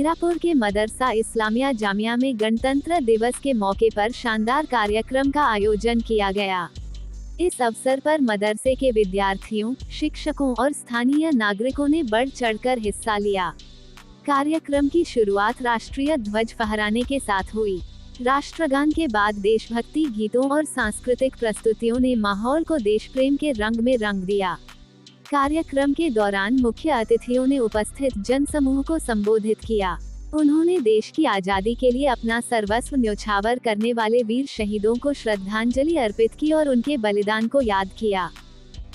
मीरापुर के मदरसा इस्लामिया जामिया में गणतंत्र दिवस के मौके पर शानदार कार्यक्रम का आयोजन किया गया। इस अवसर पर मदरसे के विद्यार्थियों, शिक्षकों और स्थानीय नागरिकों ने बढ़ चढ़कर हिस्सा लिया। कार्यक्रम की शुरुआत राष्ट्रीय ध्वज फहराने के साथ हुई। राष्ट्रगान के बाद देशभक्ति गीतों और सांस्कृतिक प्रस्तुतियों ने माहौल को देशप्रेम के रंग में रंग दिया। कार्यक्रम के दौरान मुख्य अतिथियों ने उपस्थित जनसमूह को संबोधित किया। उन्होंने देश की आजादी के लिए अपना सर्वस्व न्योछावर करने वाले वीर शहीदों को श्रद्धांजलि अर्पित की और उनके बलिदान को याद किया।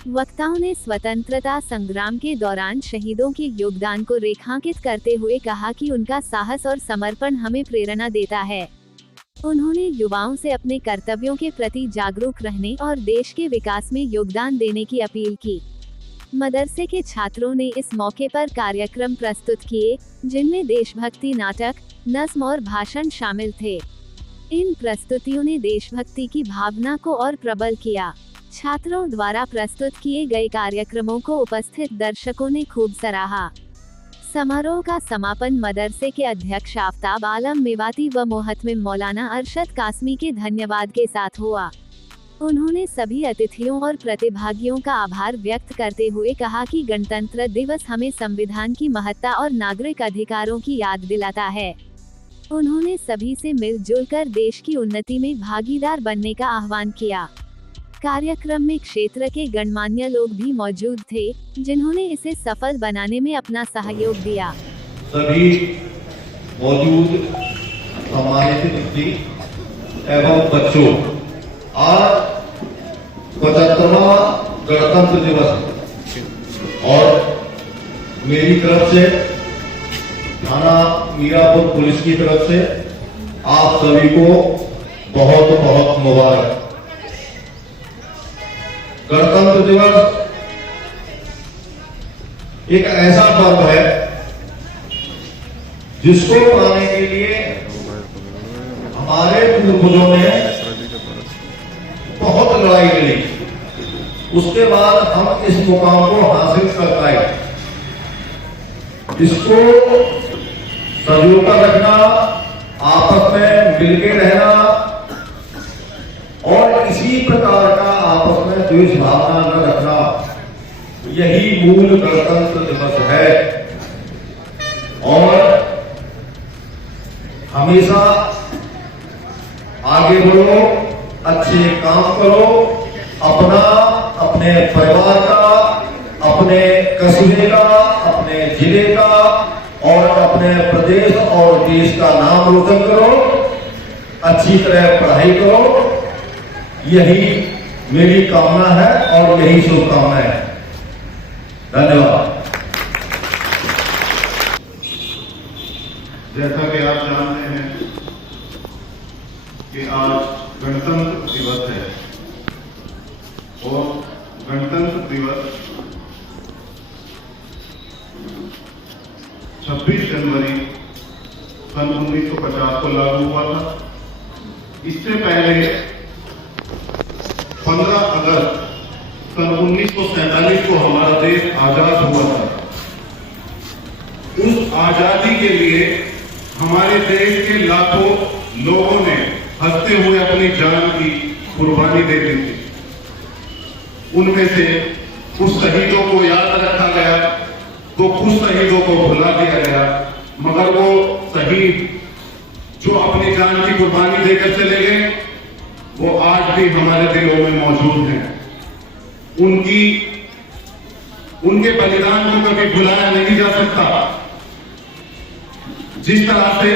वक्ताओं ने स्वतंत्रता संग्राम के दौरान शहीदों के योगदान को रेखांकित करते हुए कहा कि उनका साहस और समर्पण हमें प्रेरणा देता है। उन्होंने युवाओं से अपने कर्तव्यों के प्रति जागरूक रहने और देश के विकास में योगदान देने की अपील की। मदरसे के छात्रों ने इस मौके पर कार्यक्रम प्रस्तुत किए, जिनमें देशभक्ति नाटक, नज्म और भाषण शामिल थे। इन प्रस्तुतियों ने देशभक्ति की भावना को और प्रबल किया। छात्रों द्वारा प्रस्तुत किए गए कार्यक्रमों को उपस्थित दर्शकों ने खूब सराहा। समारोह का समापन मदरसे के अध्यक्ष आफ्ताब आलम मेवाती व मोहतमिम मौलाना अरशद कासमी के धन्यवाद के साथ हुआ। उन्होंने सभी अतिथियों और प्रतिभागियों का आभार व्यक्त करते हुए कहा कि गणतंत्र दिवस हमें संविधान की महत्ता और नागरिक अधिकारों की याद दिलाता है। उन्होंने सभी से मिलजुल कर देश की उन्नति में भागीदार बनने का आह्वान किया। कार्यक्रम में क्षेत्र के गणमान्य लोग भी मौजूद थे, जिन्होंने इसे सफल बनाने में अपना सहयोग दिया। सभी मौजूद सम्मानित अतिथि एवं बच्चों, आज 75वां गणतंत्र दिवस और मेरी तरफ से, थाना मीरापुर पुलिस की तरफ से आप सभी को बहुत बहुत मुबारक। गणतंत्र दिवस एक ऐसा पर्व है जिसको मनाने के लिए हमारे पूर्वजों ने बहुत लड़ाई लड़ी। उसके बाद हम इस मुकाम को हासिल कर पाए। इसको संजोकर रखना, आपस में मिलकर रहना और किसी प्रकार का आपस में द्वेष भावना न रखना, यही मूल गणतंत्र दिवस है। और हमेशा आगे बढ़ो, अच्छे काम करो, अपना, अपने परिवार का, अपने कस्बे का, अपने जिले का और अपने प्रदेश और देश का नाम रोशन करो, अच्छी तरह पढ़ाई करो। यही मेरी कामना है और यही शुभकामना है। धन्यवाद। जैसा कि आप जानते हैं कि आज गणतंत्र दिवस है और गणतंत्र दिवस 26 जनवरी सन 1950 को लागू हुआ था। इससे पहले 15 अगस्त सन 1947 को हमारा देश आजाद हुआ था। उस आजादी के लिए हमारे देश के लाखों लोगों ने हंसते हुए अपनी जान की कुर्बानी दे दी थी। उनमें से कुछ शहीदों को याद रखा गया तो कुछ शहीदों को भुला दिया गया, मगर वो शहीद जो अपनी जान की कुर्बानी देकर चले गए, वो आज भी हमारे दिलों में मौजूद हैं। उनके बलिदान को कभी भुलाया नहीं जा सकता। जिस तरह से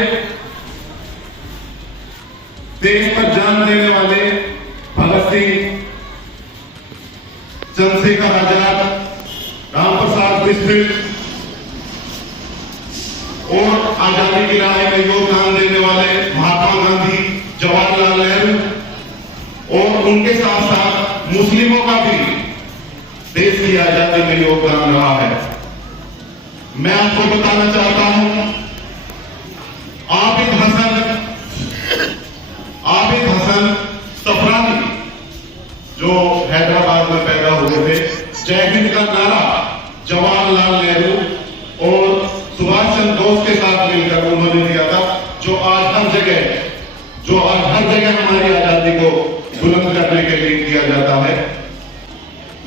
देश पर जान देने वाले भगत सिंह, चंद्रशेखर आजाद, रामप्रसाद बिस्मिल और आजादी की लड़ाई में योगदान देने वाले महात्मा गांधी, जवाहरलाल नेहरू और उनके साथ साथ मुस्लिमों का भी देश की आजादी में योगदान रहा है। मैं आपको बताना चाहता हूं, आबिद हसन सफरानी जो हैदराबाद में पैदा हुए थे, जय हिंद का नारा जवाहरलाल नेहरू और सुभाष चंद्र बोस के साथ मिलकर जो आज हर जगह हमारी आजादी को बुलंद करने के लिए किया जाता है।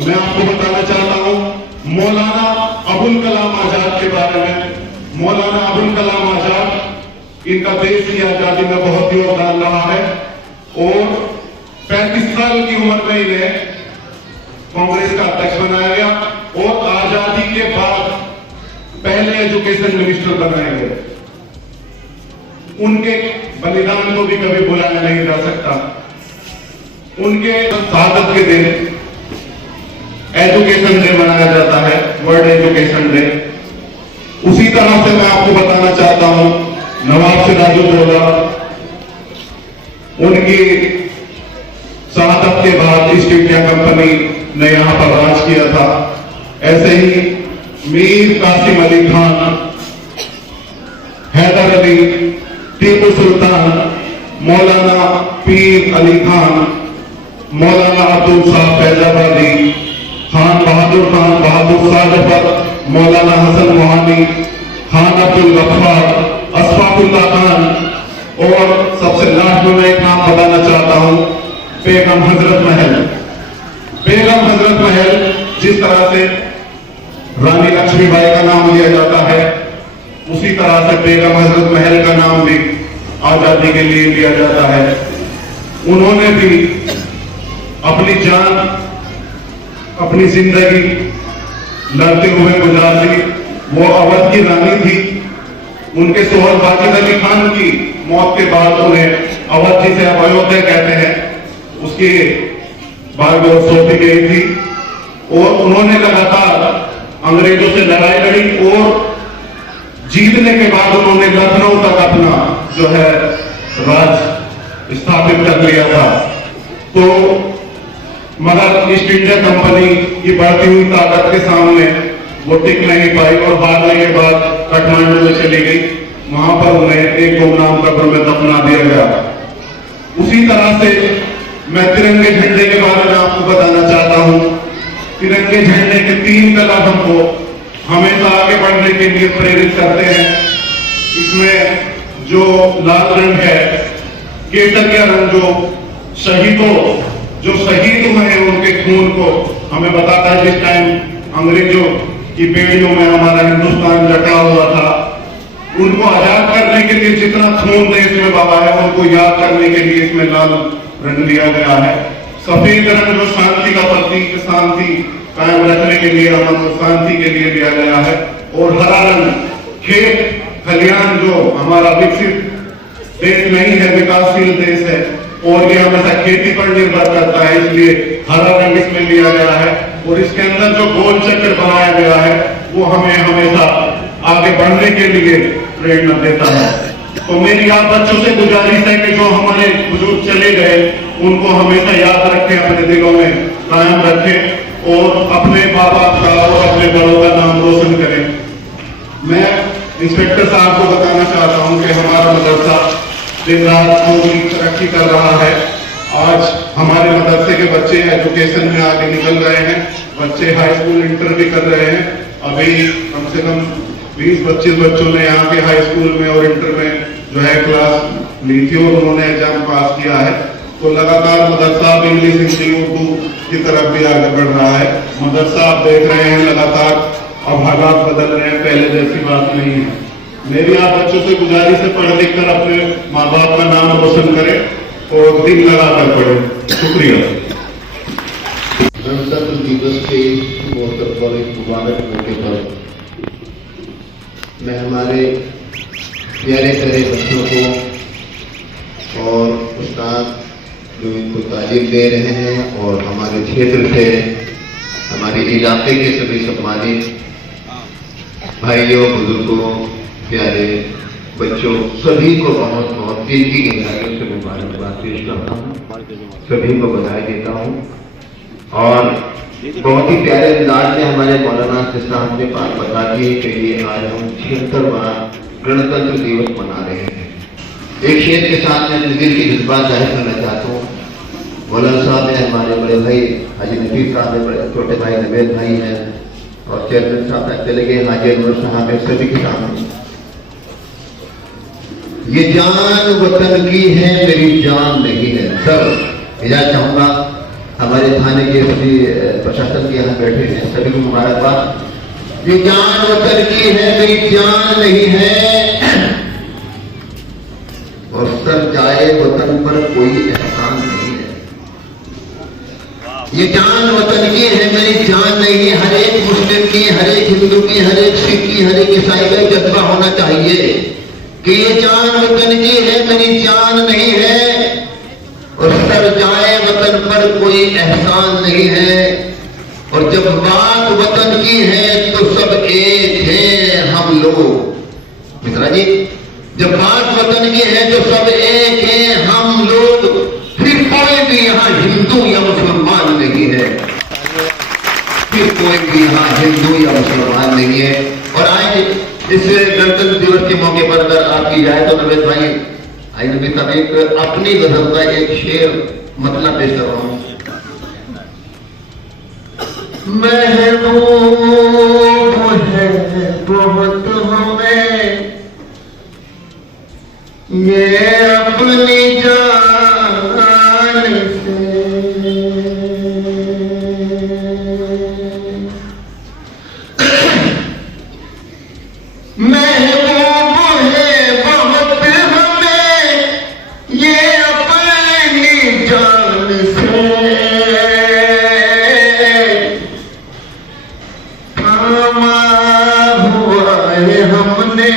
मैं आपको बताना चाहता हूं मौलाना अबुल कलाम आजाद के बारे में। मौलाना अबुल कलाम आजाद, इनका देश की आजादी में बहुत योगदान रहा है और 35 साल की उम्र में इन्हें कांग्रेस का अध्यक्ष बनाया गया और आजादी के बाद पहले एजुकेशन मिनिस्टर बनाए गए। उनके बलिदान को भी कभी भुलाया नहीं जा सकता। उनके शहादत के दिन एजुकेशन डे मनाया जाता है, वर्ल्ड एजुकेशन डे। उसी तरह से मैं आपको बताना चाहता हूं नवाब सिराजुद्दौला, उनकी शहादत के बाद ईस्ट इंडिया कंपनी ने यहां पर राज किया था। ऐसे ही मीर कासिम अली खान, हैदर अली, टीपू सुल्तान, मौलाना पीर अली खान, मौलाना अब्दुल साहब फैजाबादी, खान बहादुर शाह जफर, मौलाना हसन मोहानी, खान अब्दुल गफ्फार, अशफाकुल्लाह खान और सबसे लास्ट में मैं एक नाम बताना चाहता हूं, बेगम हजरत महल। बेगम हजरत महल, जिस तरह से रानी लक्ष्मीबाई का नाम लिया जाता है, उसी तरह से बेगम हजरत महल का नाम भी आजादी के लिए लिया जाता है। उन्होंने भी अपनी जान, अपनी जिंदगी लड़ते हुए गुजार दी। वो अवध की रानी थी। उनके सोहर वाजिद अली खान की मौत के बाद उन्हें अवध जिसे अब अयोध्या कहते हैं, उसकी बाग सौंपी गई थी और उन्होंने लगातार अंग्रेजों से लड़ाई लड़ी और जीतने के बाद उन्होंने लखनऊ तक अपना जो है राज स्थापित कर लिया था। तो मगर ईस्ट इंडिया कंपनी की बढ़ती हुई ताकत के सामने वो टिक नहीं पाई और भागने के बाद काठमांडू में चली गई। वहां पर उन्हें एक गुमनाम कब्र में दफना दिया गया। उसी तरह से मैं तिरंगे झंडे के बारे में आपको बताना चाहता हूं। तिरंगे झंडे के 3 कलर हमको हमेशा आगे बढ़ने के लिए प्रेरित करते हैं। इसमें जो लाल रंग है, केसरिया रंग, जो शहीद हुए हैं उनके खून को हमें बताता है। जिस टाइम अंग्रेजों की बेड़ियों में हमारा हिंदुस्तान जटा हुआ था, उनको आजाद करने के लिए जितना खून देश में बहा है, उनको याद करने के लिए इसमें लाल रंग लिया गया है। सफेद रंग जो शांति का प्रतीक, शांति कायम रखने के लिए, शांति के लिए लिया गया है। और हरा रंग खेत खलियान, जो हमारा विकसित देश नहीं है, विकासशील देश है और ये हमेशा खेती पर निर्भर करता है, इसलिए हरा रंग इसमें लिया गया है। और इसके अंदर जो गोल चक्र बनाया गया है वो हमें हमेशा आगे बढ़ने के लिए प्रेरणा देता है। तो मेरी आप बच्चों से गुजारिश है कि जो हमारे बुजुर्ग चले गए उनको हमेशा याद रखें, अपने दिलों में कायम रखें और अपने माँ बाप का और अपने बड़ों का नाम रोशन करें। मैं इंस्पेक्टर साहब को बताना चाहता हूं कि हमारा मदरसा दिन रात तरक्की कर रहा है। आज हमारे मदरसे के बच्चे एजुकेशन में आगे निकल रहे हैं। बच्चे हाई स्कूल इंटर भी कर रहे हैं। अभी कम से कम 20-25 बच्चों ने यहाँ के हाई स्कूल में और इंटर में जो है क्लास ली थी और उन्होंने एग्जाम पास किया है। तो लगातार मदरसा इंग्लिश, हिंदी, उर्दू की तरफ भी आगे बढ़ रहा है। मदरसा आप देख रहे हैं लगातार अब हालात बदल रहे हैं, पहले जैसी बात नहीं है। मेरी आप बच्चों से गुजारिश है, पढ़ लिख कर अपने माँ बाप का नाम रोशन करें और दिल लगाकर पढ़ें। शुक्रिया। गणतंत्र दिवस के मौके पर, एक मुबारक मौके पर मैं हमारे प्यारे प्यारे बच्चों को और उस्ताद जो इनको तालीम दे रहे हैं और हमारे क्षेत्र से, हमारे इलाके के सभी सम्मानित भाइयों, बुजुर्गों, प्यारे बच्चों, सभी को बहुत बहुत दिल की गहराइयों से मुबारकबाद पेश करता हूँ। सभी को बधाई देता हूँ और बहुत ही प्यारे अंदाज में हमारे मौलाना साहब ने बात बता दी कि ये आज हम 76वां गणतंत्र दिवस मना रहे हैं। एक शेर के साथ मैं अपने दिल की जज्बात जाहिर करना चाहता हूँ। मौलाना साहब ने, हमारे बड़े भाई हाजी नफीस साहब ने, बड़े छोटे भाई नवेद भाई हैं और चेयरमैन साहब तक चले गए, हाजी अनवर साहब है, सभी के सामने ये जान वतन की है, मेरी जान नहीं है। सर इजाजत चाहूंगा, हमारे थाने के सभी प्रशासन के यहाँ बैठे हैं, सभी को मुबारकबाद। ये जान वतन की है, मेरी जान नहीं है, और सर जाए वतन पर कोई एहसान नहीं है। ये जान वतन की है, मेरी जान नहीं है। हर एक मुस्लिम की, हर एक हिंदू की, हर एक सिख की, हर एक ईसाई का जज्बा होना चाहिए कि ये जान वतन की है, मेरी जान नहीं है, और सर जाए वतन पर कोई एहसान नहीं है। और जब बात वतन की है तो सब एक हैं हम लोग। मित्रा जी, जब बात वतन की है तो सब एक हैं हम लोग, फिर कोई भी यहाँ हिंदू या मुसलमान नहीं है, फिर कोई भी यहाँ हिंदू या मुसलमान नहीं है। और आज इस गणतंत्र दिवस के मौके पर अगर आपकी जाए तो नवेद भाई आई नबी साहब एक अपनी गजल का एक शेर मतलब पेश कर रहा हूं। महबूब है बहुत हमें ये अपनी जान से, महबूब है बहुत हमें ये अपनी जान से, थामा हुआ है हमने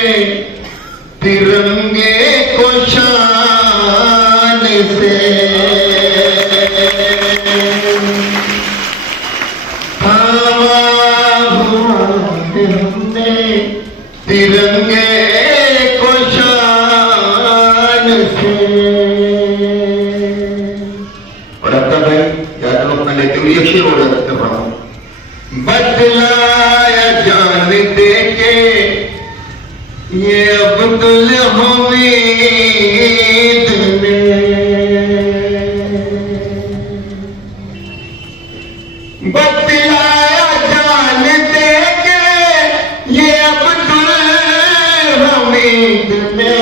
तिरंगे को शान से, थामा हुआ है हमने तिरंगे को शान से। और अब तक भाई याद लोग अपना लेते हुए एक शेर और कर रहा हूं। बदलाया जान दे के ये अब्दुल हमीद ने, बदलाया जान दे के ये अब्दुल हमीद ने,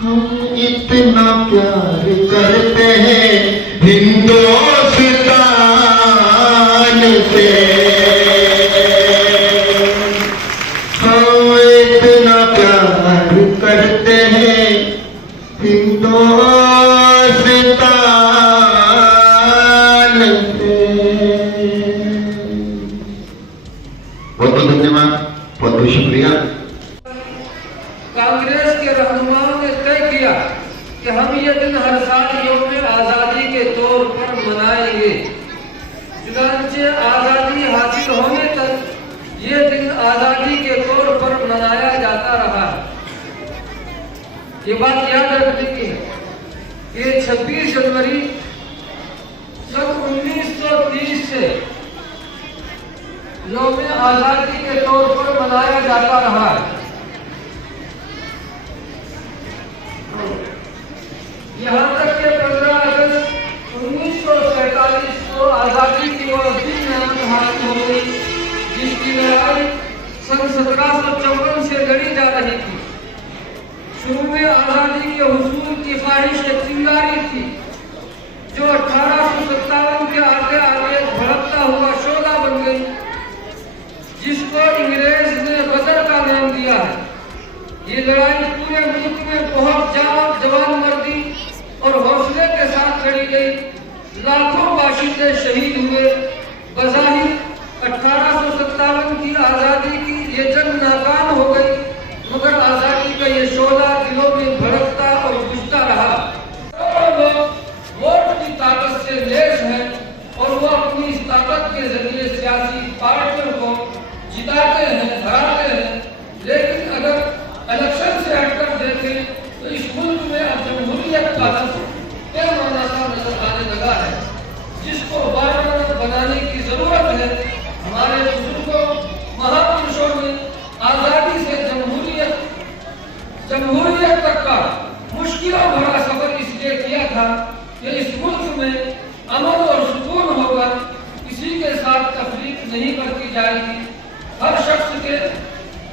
हम इतना प्यार करते हैं हिंदुस्तान से, करते हैं हिंदुस्तान से। बहुत बहुत धन्यवाद, बहुत बहुत शुक्रिया। कांग्रेस के रहनुमाओं ने तय किया कि हम ये दिन हर साल यौम आजादी के तौर पर मनाएंगे। चुनांचे आजादी हासिल होने तक ये दिन आजादी के तौर पर मनाया जाता रहा। ये बात याद रखने की है कि 26 जनवरी सन 1930 से यौम आजादी के तौर पर मनाया जाता रहा है। यहाँ तक कि 15 अगस्त 1947 को आजादी की ओर हासिल हो गई, जिसकी लड़ाई सन 1754 से लड़ी जा रही थी। शुरू में आजादी के हुसूल की ख्वाहिश एक चिंगारी थी जो 1857 के आगे आगे भड़कता हुआ शोला बन गई, जिसको अंग्रेज ने बदर का नाम दिया है। ये लड़ाई पूरे मुल्क में बहुत जवानमर्दी और हौसले के साथ लड़ी गई। लाखों बाशिंदे शहीद हुए। बज़ाहिर 1857 की आजादी की ये जंग नाकाम हो गई, मगर आजादी का ये शोला दिलों में भड़कता और बुझता रहा। लोग वोट की ताकत से लैस हैं और वो अपनी इस ताकत के जरिए सियासी पार्टियों को जिताते हैं, हराते हैं। लेकिन अगर इलेक्शन से हटकर देखें तो इस मुल्क में अब जमहूरियत का लफ्ज़ बेमाना सा नजर आने लगा है, जिसको बार-बार बनाने की जरूरत है। हमारे बुजुर्गों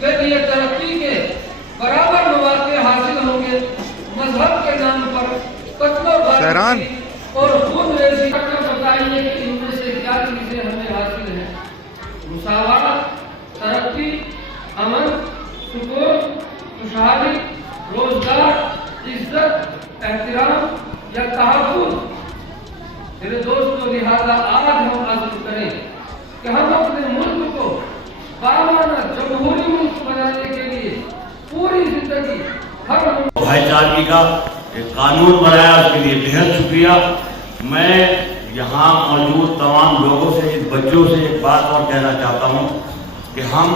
के लिए तरक्की के बराबर मौके हासिल होंगे। मजहब के नाम पर कत्लो गारी और खून रेजी बताइए कि इनमें से क्या चीजें हमें हासिल हैं। मुसावात, तरक्की, अमन, सुकून, खुशहाली, रोजगार, इज्जत, एहतराम या तहफ़्फ़ुज़। मेरे दोस्तों, लिहाजा आज हम आज़म करें कि हम अपने मुल्क को बामाना जमहूरी मुल्क बनाने के लिए पूरी जिंदगी हर भाईचारगी का एक कानून बनाया, उसके लिए बेहद शुक्रिया। मैं यहाँ मौजूद तमाम लोगों से, इन बच्चों से एक बात और कहना चाहता हूँ कि हम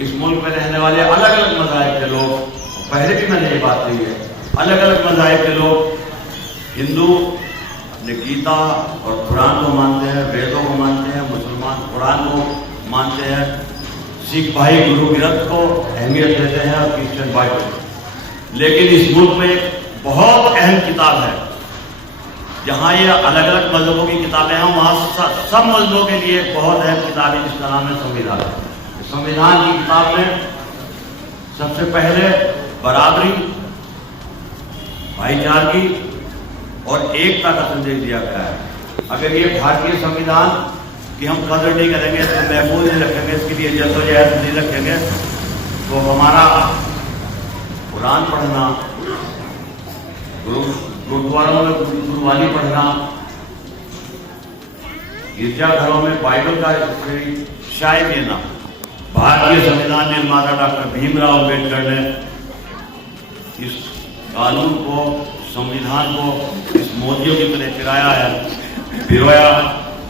इस मुल्क में रहने वाले अलग अलग मज़ाहिब के लोग, पहले भी मैंने ये बात कही है, अलग अलग मज़ाहिब के लोग, हिंदू अपने गीता और कुरान को मानते हैं, वेदों को मानते हैं, मुसलमान कुरान को मानते हैं, सिख भाई गुरु ग्रंथ को अहमियत देते हैं और क्रिश्चियन बाइबल। लेकिन इस मुल्क में बहुत अहम किताब है, जहाँ ये अलग अलग मजहबों की किताबें हैं, वहाँ सब मजहबों के लिए बहुत अहम किताब है, जिसका नाम है संविधान। संविधान की किताब में सबसे पहले बराबरी, भाईचारगी और एकता का संदेश दिया गया है। अगर ये भारतीय संविधान की हम कदर नहीं करेंगे, तो महफूज नहीं रखेंगे, इसके लिए जद्दोजहद नहीं रखेंगे, तो हमारा कुरान पढ़ना, गुरुद्वारों में गुरुबानी पढ़ना, गिरजाघरों में बाइबल का शायद देना, भारतीय संविधान निर्माता डॉक्टर भीमराव अम्बेडकर ने इस कानून को, संविधान को इस मोतियों की तरह पिरोया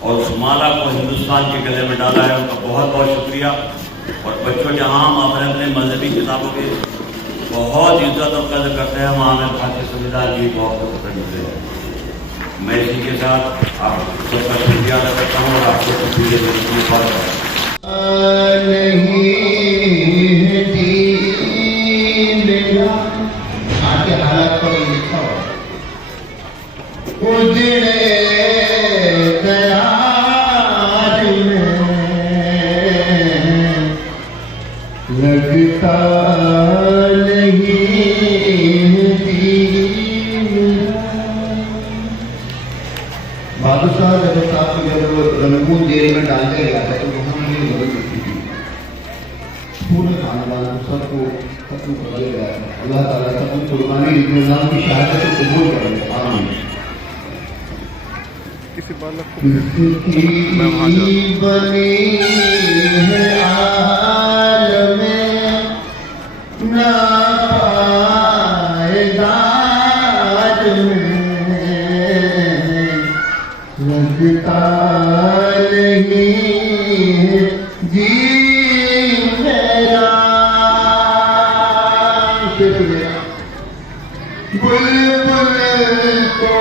और उस माला को हिंदुस्तान के गले में डाला है। उनका बहुत बहुत शुक्रिया। और बच्चों, जहाँ हम अपने अपने मजहबी किताबों की बहुत इज्जत और कदर करते हैं, वहाँ हमें भारतीय संविधान की बहुत मिलते हैं। मैं इसी के साथ आप सबका शुक्रिया अदा करता हूँ और आपको शुक्रिया आगे हालात पर लिखा हो उजड़े दयाज में लगता नहीं बादशाह जब साहब जब रंगून जेल में डालते गया था, तो वहां ये मदद की थी, पूरे खानदान सबको खत्म कर दिया गया था। अल्लाह ताला सबकी कुर्बानी इस्लाम की शहादत को कबूल करे, आमीन। किसी बनी है आलम ना पायदार में लगता नहीं जी मेरा बुलबुल को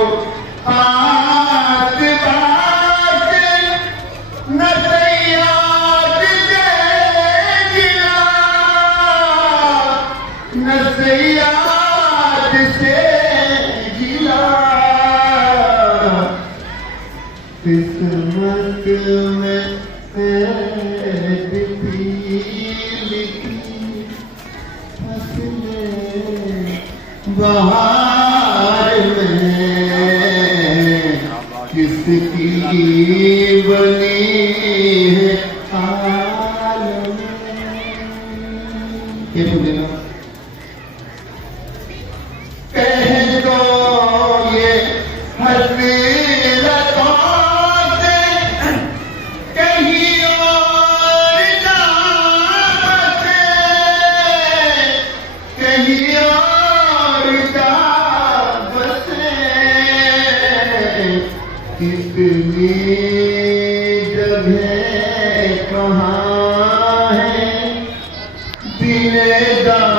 हाथ बात न सयाद दे गिरा, न सयाद से गिरा, किस्मत में बहार में किसकी बनी है आलम। ये सुनिए, कह दो ये हसीरतों से कहीं और जा बसे, कहीं और जा बसे, कितनी जगह कहाँ है दिलेदार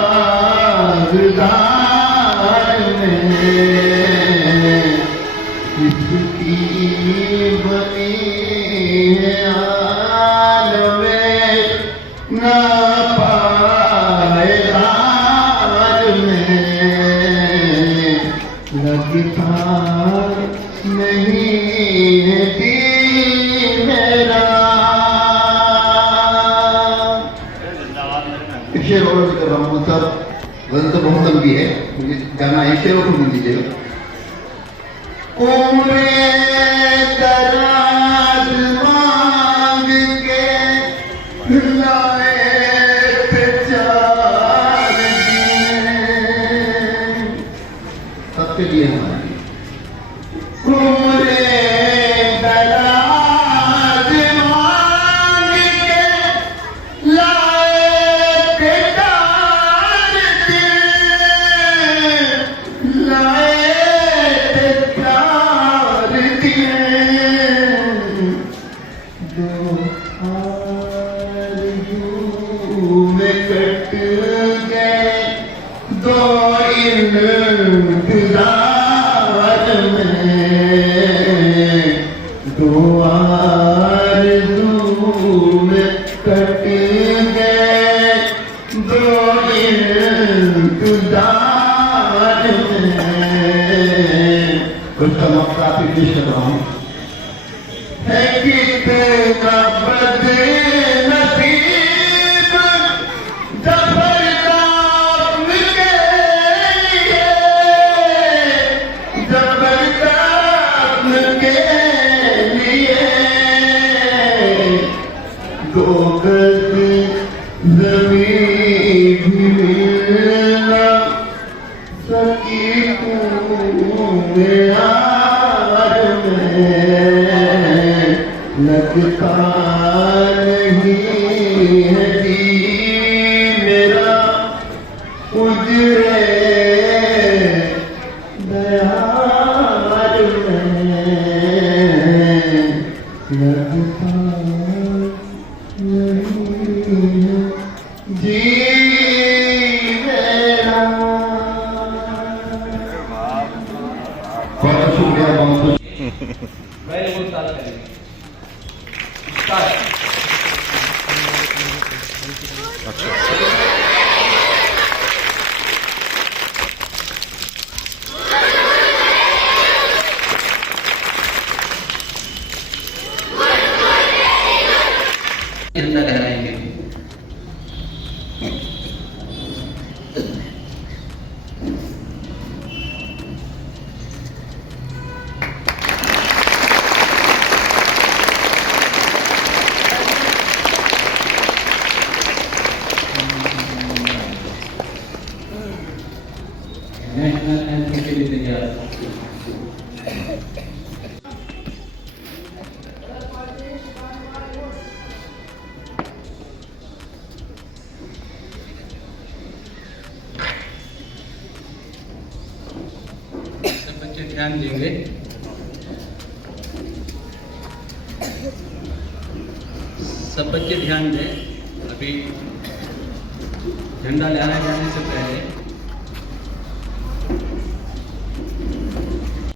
दार में, किसकी बनी है आलम ना पायदार में, लगता नहीं मेरा। एक शेर और कर रहा हूँ सर, गजल तो बहुत लंबी है, मुझे गाना एक शेर और सुन लीजिएगा। उम्रे दराज मांग के लाए थे 4 दिन, सबके लिए हमारे उम्रे दराज मांग के लाए थे 4 दिन, लाए थे 4 दिन, दो आरज़ू में कट गए, दो इंतज़ार में, दो आरज़ू में कट गए, दो इंतज़ार में। कुछ काफी पेश कर रहा हूँ। है कितना बदनसीब जबरदस्त के लिए, जबरदस्त के लिए, 2 गज ज़मीन भी मिलना सकी तुम्हें यार में, लगता नहीं है जी मेरा उजरे दयार में, लगता नहीं है जी मेरा। बहुत शुक्रिया, बहुत वेरी गुड स्टार्ट करेंगे। स्टार्ट। झंडा लहराएंगे। नेशनल एंथम के लिए तैयार। सब बच्चे ध्यान देंगे। सब बच्चे ध्यान दें। अभी झंडा लहराए जाने से पहले